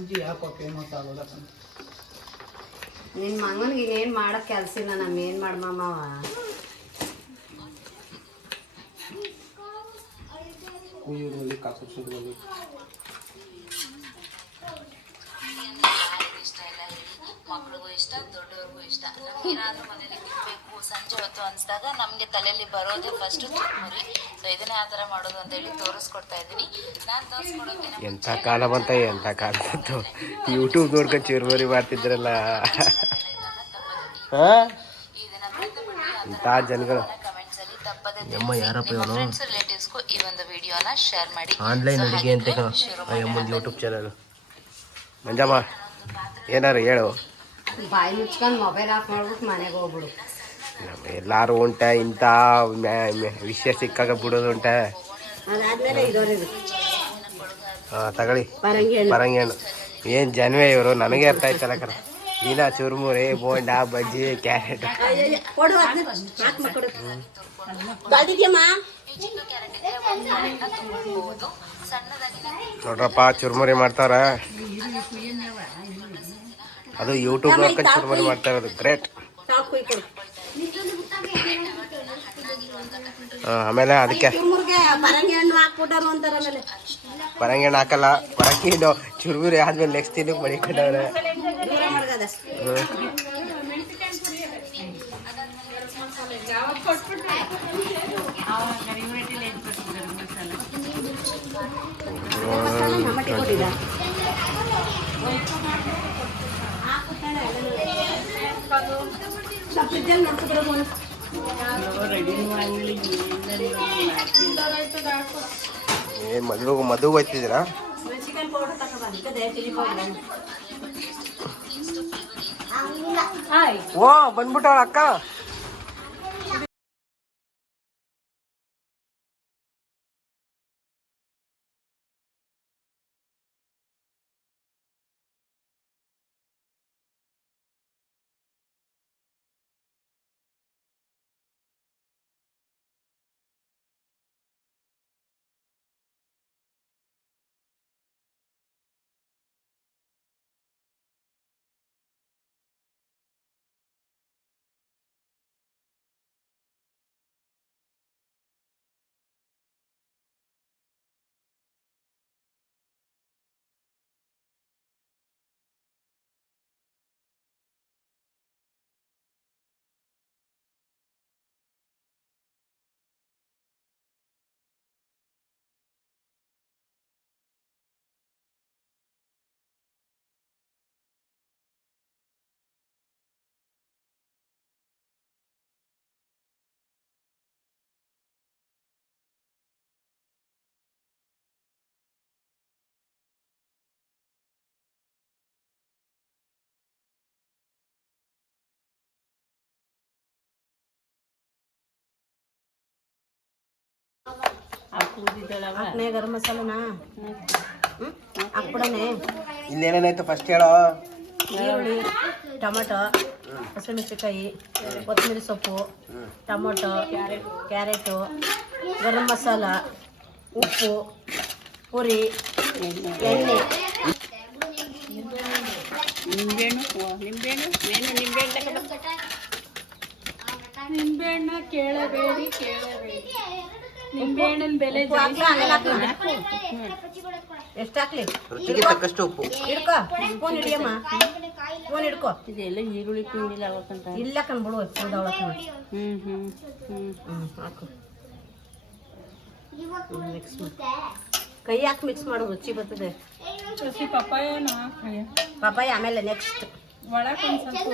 ಅಜ್ಜಿ ಯಾಕೋ ಫೇಮಸ್ ಆಗೋದ ನಿನ್ನ ಮಗನಿಗೆ ಇನ್ನೇನು ಮಾಡೋ ಕೆಲಸ ಇಲ್ಲ ನಮ್ಮ ಏನು ಮಾಡ್ಮಮ್ಮವ ಕುಯ್ಯೂರಲ್ಲಿ ಕಾಸರಗೋಡು ಇಷ್ಟ ಇಲ್ಲ. ಹೇಳಿ ಮಕ್ಳಿಗೂ ಇಷ್ಟ ದೊಡ್ಡವ್ರಿಗೂ ಇಷ್ಟ. ನಮ್ಗೆ ಏನಾದ್ರೂ ಮನೇಲಿ ಸಂಜೆ ಹೊತ್ತು ಅನ್ಸ್ದಾಗ ನಮಗೆ ತಲೆಯಲ್ಲಿ ಬರೋದೇ ಫಸ್ಟ್ ಚುರುಮುರಿ ಸೊ ಇದನ್ನೇ ಆ ಥರ ಮಾಡೋದು ಅಂತ ಹೇಳಿ ತೋರಿಸ್ಕೊಡ್ತಾ ಇದ್ದೀನಿ. ನಾನು ತೋರಿಸ್ಕೊಡೋಕೆ ಎಂಥ ಕಾಲ ಬಂತ ಎಂಥ ಕಾಲ ಬಂತು? ಯೂಟ್ಯೂಬ್ ನೋಡ್ಕೊಂಡು ಚುರುಮುರಿ ಮಾಡ್ತಿದ್ರಲ್ಲ. ಇಂಥ ಜನಗಳು. ಕಮೆಂಟ್ಸ್ ಅಲ್ಲಿ ತಪ್ಪದೆ ಯಮ್ಮ ಯಾರಪ್ಪ ಇವನು ರಿಲೇಟಿವ್ಸ್ಗೂ ಈ ಒಂದು ವಿಡಿಯೋನ ಶೇರ್ ಮಾಡಿ. ಆನ್ಲೈನ್ ಅಡುಗೆ ಅಂತ ಯೂಟ್ಯೂಬ್ ಚಾನಲ್ ಮಂಜಮ್ಮ ಏನಾರು ಹೇಳು. ಬಾಯಿ ಮುಚ್ಕೊಂಡು ಮೊಬೈಲ್ ಆಫ್ ಮಾಡ್ಬಿಟ್ಟು ಮನೆಗೆ ಹೋಗ್ಬಿಡು. ಎಲ್ಲಾರು ಉಂಟ ಇಂಥ ವಿಷಯ ಸಿಕ್ಕಾಗ ಬಿಡೋದು ಉಂಟ. ತಗೊಳ್ಳಿ. ಪರಂಗಿ ಹಣ್ಣು ಏನು ಜನವೇ ಇವರು? ನನಗೆ ಅರ್ಥ ಆಯ್ತಲ್ಲ ಕರ ದಿನ ಚುರುಮುರಿ ಬೋಂಡ ಬಜ್ಜಿ ಕ್ಯಾರೆಟ್. ನೋಡ್ರಪ್ಪ ಚುರುಮುರಿ ಮಾಡ್ತಾರ ಅದು ಯೂಟ್ಯೂಬ್ ನೋಡ್ಕೊಂಡು ಚುರುಮುರಿ ಮಾಡ್ತಾ ಇರೋದು. ಗ್ರೇಟ್. ಆಮೇಲೆ ಅದಕ್ಕೆ ಪರಂಗಿ ಹಣ್ಣು ಹಾಕಲ್ಲ ಪರಂಗಿ ಚುರುಮುರಿ ಆದ್ಮೇಲೆ ನೆಕ್ಸ್ಟ್ ದಿನಕ್ಕೆ ಮಡಿಕೊಂಡವ್ರೆ ಕಟ್ಟವ್ರೆ. ಮಾಡ್ಗದ ಟಮಟಿ ಕೊಟ್ಟಿದ್ದ ಫ್ರಿಜ್ಜಲ್ಲಿ ಏನ್ ಮದುವೆ ಮದುವೆ ಹೋಯ್ತಿದ್ದೀರಾ? ಚಿಕನ್ ಪೌಡರ್ ತಗೊಬಂದಿದ್ದೆ ಚಿಲ್ಲಿ ಪೌಡರ್ ಓ ಬಂದ್ಬಿಟ್ಟಾಳ ಅಕ್ಕ ಹಾಕ್ನೆ ಗರಂ ಮಸಾಲನಾ? ಹ್ಞೂ ಹಾಕ್ಬಿಡನೆ ಇಲ್ಲೇನೇನಾಯ್ತು ಫಸ್ಟ್ ಹೇಳೋ? ಈರುಳ್ಳಿ ಟೊಮಟೊ ಹಸಿಮೆಣಸಿನಕಾಯಿ ಕೊತ್ತಂಬರಿ ಸೊಪ್ಪು ಟೊಮೊಟೊ ಕ್ಯಾರೆಟು ಗರಂ ಮಸಾಲ ಉಪ್ಪು ಪುರಿ ಎಣ್ಣೆ. ನಿಂಬೆಹಣ್ಣ ಕೇಳಬೇಡಿ ಕೇಳಬೇಡಿ. ನಿಂಬೆಹಣ್ಣಿನ ಬೆಲೆ ಉಪ್ಪು ಹಾಕ್ಲಾ? ಆಮೇಲೆ ಎಷ್ಟು ಹಾಕ್ಲಿ. ರುಚಿಗೆ ತಕ್ಕಷ್ಟು ಉಪ್ಪು. ಹಿಡ್ಕೋ ಸ್ಪೂನ್ ಹಿಡಿಯಮ್ಮ. ಸ್ಪೂನ್ ಹಿಡ್ಕೋ. ಇದೆಲ್ಲ ಈರುಳ್ಳಿ ತಿಂಡಿಲ್ಲ ಅವಕ್ಕಂತ ಇಲ್ಲ ಕಣ್ ಬಿಡು ಉಳ್ದವಳಕ್ಕೆ ಹ್ಮ್ ಹ್ಮ್ ಹ್ಮ್. ಹ್ಞೂ ಹಾಕು. ಮಿಕ್ಸ್ ಕೈ ಹಾಕಿ ಮಿಕ್ಸ್ ಮಾಡು? ರುಚಿ ಬರ್ತದೆ. ಪಪ್ಪಾಯ ಆಮೇಲೆ ನೆಕ್ಸ್ಟ್ ಒಳಗೆ ಒಂದು ಸ್ವಲ್ಪ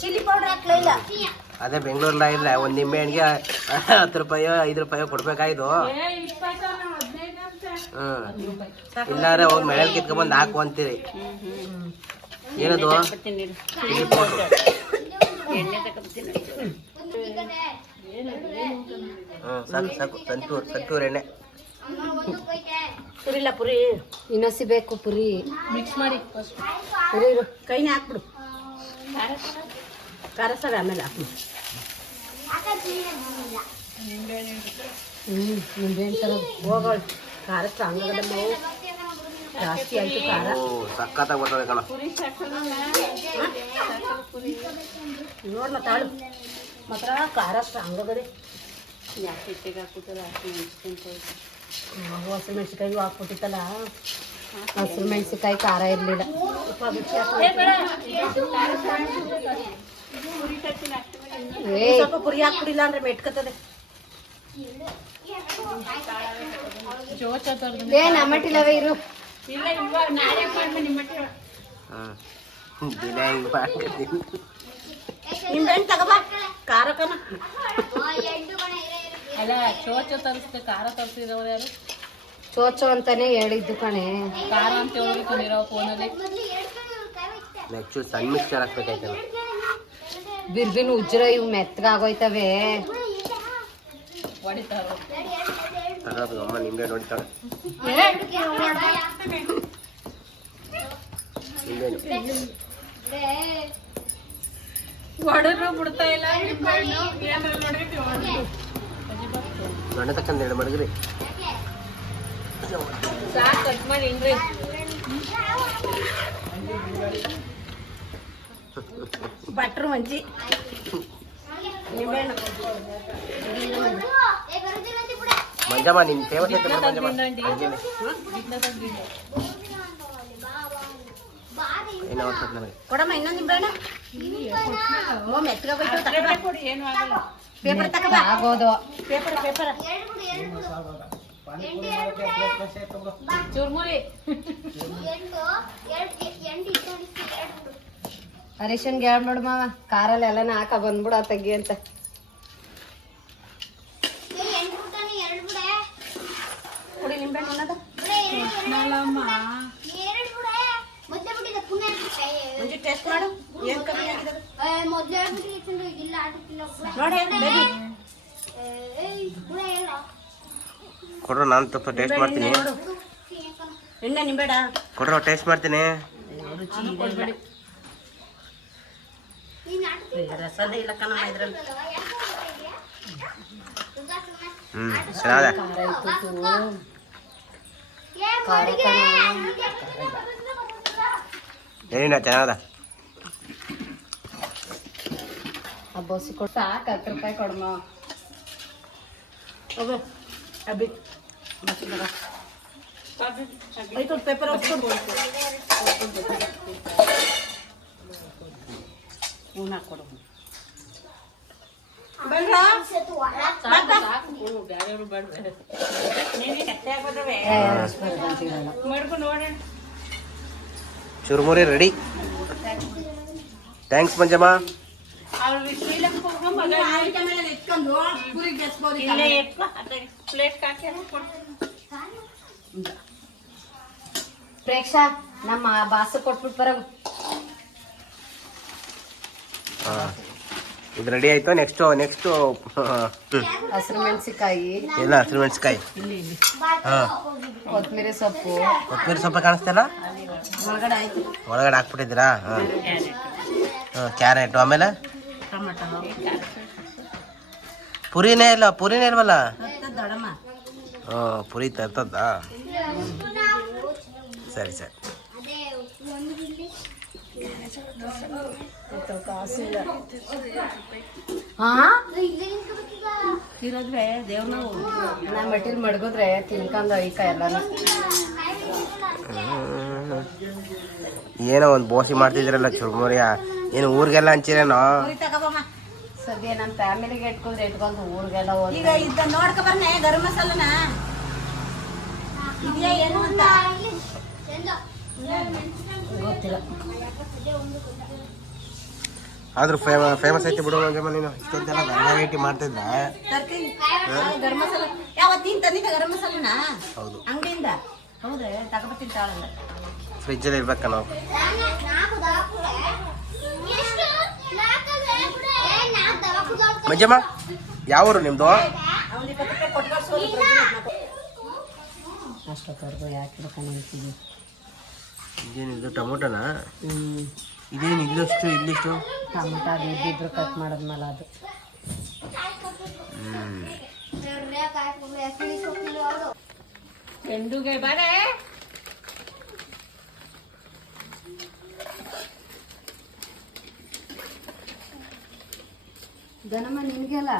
ಚಿಲ್ಲಿ ಪೌಡರ್ ಹಾಕ್ಲೇ ಇಲ್ಲ? ಅದೇ ಬೆಂಗಳೂರ್ಲ ಇಲ್ಲ ಒಂದು ನಿಂಬೆ ಹಣ್ಣಿಗೆ ಹತ್ತು ರೂಪಾಯಿ ಐದು ರೂಪಾಯಿ ಕೊಡ್ಬೇಕಾಯ್ತು. ಹ್ಮ್. ಇಲ್ಲಾರೆ ಹೋಗಿ ಮೆಳಲ್ ಕಿತ್ಕೊಂಡ್ಬಂದು ಹಾಕು ಅಂತೀರಿ. ಏನದು? Chilli powder hmm. ಸಾಕು ಸಾಕು. ಸಂತೂರ್ ಸಂತೂರ್ ಎಣ್ಣೆ. ಪುರಿಲ್ಲ ಪುರಿ. ಇನ್ನೊಸಿ ಬೇಕು ಪುರಿ. ಮಿಕ್ಸ್ ಮಾಡಿ ಫಸ್ಟ್ ಪುರಿ ಇರು. ಕೈನೇ ಹಾಕ್ಬಿಡು. ಖಾರ ಸರ ಆಮೇಲೆ ಹಾಕ್ಬಿಡು. ಹ್ಞೂ ನಿಂಬೆಹಣ್ಣು ತರ. ಹೋಗೋಳು ಖಾರ ಆಗದಮ್ಮ ಅವು. ಜಾಸ್ತಿ ಆಯ್ತು ಖಾರ. ಓ ಸಖತ್ತಾಗಿ ಬರ್ತದೆ ಕಣ. ನೋಡ್ಲ ತಾಳು. ಮಾತ್ರ ಖಾರ ಸ್ಟ್ರಾಂಗ್ ಆಗದೆ. ಹಸಿರು ಮೆಣಸಿನ್ಕಾಯಿ ಹಾಕ್ಬಿಟ್ಟಿತ್ತಲ್ಲ? ಹಸಿರು ಮೆಣಸಿನ್ಕಾಯಿ ಖಾರ ಇರಲಿಲ್ಲ. ಸ್ವಲ್ಪ ಪುರಿ ಹಾಕ್ಬಿಡಿಲ್ಲ ಅಂದ್ರೆ ಮೆಟ್ಕತ್ತದೆ. ಏ ನಮ್ಮಟ್ಟಿಲ್ಲವೇ ಇರು. ತಗೋಬಾ ಖಾರ ಕನ ಅಲ್ಲ ಚೋಚ ತರಿಸ್ದೆ ಖಾರ ತರಿಸಿದವ್ರು ಯಾರು? ಚೋಚೋ ಅಂತಾನೆ ಹೇಳಿದ್ದು ಕಣೆ. ಖಾರ ಅಂತ ಹೇಳ್ಬೇಕು ನೀರಾವ್ ಫೋನಲ್ಲಿ. ಸಣ್ಣ ಮಿಕ್ಸರ್ ಹಾಕ್ಬೇಕಾಯ್ತಲ್ಲ. ಬಿರ್ಬಿನ್ ಉಜ್ರ ಇವು ಮೆತ್ತಗಾಗೋಯ್ತವೆ ಹೊಡಿತಾರ ತಗೋದು ಅಮ್ಮ ನಿಂಬೆ ನೋಡ್ತಾಳೆ ನಿಂಬೆನು. ಹೊಡೆದ್ರು ಬಿಡ್ತಾ ಇಲ್ಲ ಹೊಡ್ದು. ದೊಡ್ಡ ತಕ್ಕಂತ ಹೇಳಿ ಮಡಗ್ರಿ ಬಟ್ರು ನಿಂಬೆಹಣ್ಣು ಮಂಜಮ್ಮ ನಿನ್ ಫೇಮಸ್ ಐತೆ ಮಂಜಮ್ಮ. ಏನೋ ಕೊಡಮ್ಮ ಇನ್ನೊಂದು ನಿಂಬೆಹಣ್ಣು ಪೇಪರ್ ತಗೋಬಾ ಆಗೋದು. Paper paper. ಚುರ್ಮುರಿ. ಹರೀಶನ್ಗೆ ಮಾವ. ಕಾರಲ್ಲಿ ಎಲ್ಲನ ಹಾಕ ಬಂದ್ಬಿಡ ತೆಗಿ ಅಂತ. ಕುಡಿ ನಿಂಬೆಹಣ್ಣು ಅನ್ನೋದು ನಲ್ಲಮ್ಮ ಮುಂಚೆ ಟೆಸ್ಟ್ ಮಾಡು. ಏನ್ ಕಮ್ಮಿ ಆಗಿದೆ ನೋಡಿ ಬೇಬಿ ಕೊಡ್ರು ನಾನು ಸ್ವಲ್ಪ ಟೇಸ್ಟ್ ಮಾಡ್ತೀನಿ. ಎಣ್ಣೆ ನಿಂಬೇಡ ಕೊಡ್ರು ಟೇಸ್ಟ್ ಮಾಡ್ತೀನಿ. ಇಲ್ಲ ಇದ್ರಲ್ಲಿ. ಹ್ಞೂ ಚೆನ್ನಾಗಿದೆ ಖಾರ ಏನಿಲ್ಲ ಚೆನ್ನಾಗದ. ಹಬ್ಬಸಿ ಕೊಟ್ಟು ಸಾಕು ಹತ್ತು ರೂಪಾಯಿ ಕೊಡಮ್ಮ ಅಬ್ಬಿ ಪೇಪರ್ ಮಾಡ್ಕೊಂಡು ನೋಡೋಣ. ಚುರುಮುರಿ ರೆಡಿ. ಥ್ಯಾಂಕ್ಸ್ ಮಂಜಮ್ಮ. ಅವ್ರು ಶ್ರೀಲಂಕ ಹೋಗೋ ಮಗ ಇಲ್ಲೇ ಎತ್ಕೊ ಪ್ಲೇಟ್ ಹಾಕಿ ಕೊಡು ಪ್ರೇಕ್ಷಾ ನಮ್ಮ ಬಾಸ ಕೊಟ್ಬಿಟ್ಟು ಬರ ಹಾಂ ಇದು ರೆಡಿ ಆಯಿತು? ನೆಕ್ಸ್ಟು ನೆಕ್ಸ್ಟು ಹಸಿರು ಮೆಣಸಿಕಾಯಿ ಎಲ್ಲ ಹಸಿರು ಮೆಣಸ್ಕಾಯಿ ಹಾಂ. ಕೊತ್ತಂಬರಿ ಸೊಪ್ಪು. ಕೊತ್ತಂಬರಿ ಸೊಪ್ಪು ಕಾಣಿಸ್ತಲ್ಲ? ಒಳಗಡೆ ಹಾಕ್ಬಿಟ್ಟಿದ್ದೀರಾ? ಹಾಂ. ಹಾಂ ಕ್ಯಾರೆಟು ಆಮೇಲೆ? ಟೊಮೆಟೊ ಪುರಿನೇ ಇಲ್ಲ ಪುರಿನೇ ಇಲ್ವಲ್ಲ? ದೊಡಮ್ಮ ಹಾಂ ಪುರಿ ತರ್ತದ್ದಾ? ಸರಿ ಸರಿ. ಹಾ ಇರೋದ್ವೆ ದೇವ್ರ ನಾ ಮಟ್ಟಿಲ್ ಮಡ್ಗುದ್ರೆ ತಿನ್ಕೊಂಡ್ ಐಕ ಎಲ್ಲಾನು. ಏನೋ ಒಂದು ಬೋಸಿ ಮಾಡ್ತಿದ್ರಲ್ಲ ಚುರುಮುರಿ ಏನು ಊರಿಗೆಲ್ಲ ಹಂಚಿರೇನೋ ಸದ್ಯ ನಮ್ಮ ಫ್ಯಾಮಿಲಿಗೆ ಇಟ್ಕೊಂಡ್ರೆ ಇಟ್ಕೊಂಡು ಊರಿಗೆಲ್ಲ ಈಗ ಇದ್ದ ನೋಡ್ಕ ಬರ್ನೆ ಗರಂ ಮಸಾಲನ. ಇದೆಯಾ ಏನು ಅಂತ? ಗೊತ್ತಿಲ್ಲ. ಆದ್ರೂ ಫೇಮ ಫೇಮಸ್ ಐತಿ ಬಿಡು ಮಂಜಮ್ಮ ನೀನು. ಇಷ್ಟೊಂದೆಲ್ಲ ವೆರೈಟಿ ಮಾಡ್ತಿದ್ದ ಗರಂ ಮಸಾಲ. ಯಾವತ್ತು ನೀನ್ ತಂದಿದ್ದ ಗರಂ ಮಸಾಲನ? ಹೌದು. ಅಂಗಡಿಯಿಂದ? ಹೌದು ತಗೊಬತ್ತೀನಿ ತಾಳಲ್ಲ ಫ್ರಿಜ್ಜಲ್ಲಿ ಇರ್ಬೇಕ ನಾವು. ಮಂಜಮ್ಮ ಯಾವ ಊರು ಕಳ್ಸೋದು ಅಷ್ಟೊತ್ತವರೆಗೂ ಯಾಕೆ ಟೊಮೊಟೊನಾ? ಇದೇನು ಇಲ್ಲಷ್ಟು ಇಲ್ಲಿಷ್ಟು ಟೊಮೆಟೊ ಅದು ಇದ್ದಿದ್ರು ಕಟ್ ಮಾಡಿದ್ಮೇಲೆ ಅದು ಚೆಂಡುಗೆ ಬಾರೆ ದನಮ್ಮ ನಿನ್ಗೆಲ್ಲ